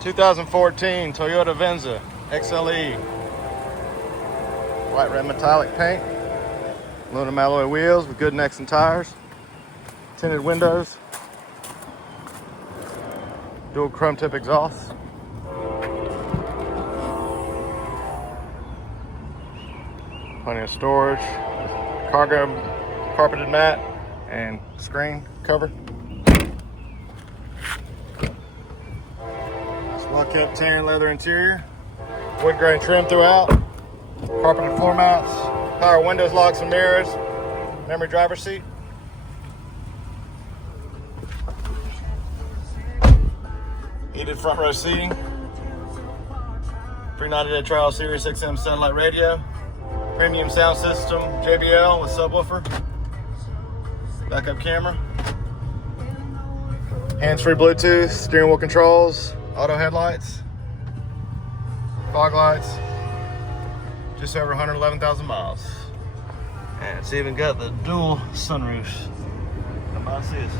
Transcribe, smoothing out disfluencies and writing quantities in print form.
2014 Toyota Venza XLE. White red metallic paint. Aluminum alloy wheels with good necks and tires. Tinted windows. Dual chrome tip exhaust. Plenty of storage. Cargo carpeted mat and screen cover. Well kept tan leather interior. Wood grain trim throughout. Carpeted floor mats. Power windows, locks and mirrors. Memory driver's seat. Heated front row seating. Pre-90-day trial Sirius XM satellite radio. Premium sound system, JBL with subwoofer. Backup camera. Hands-free Bluetooth, steering wheel controls, auto headlights, fog lights. Just over 111,000 miles. And it's even got the dual sunroofs. Come by and see us.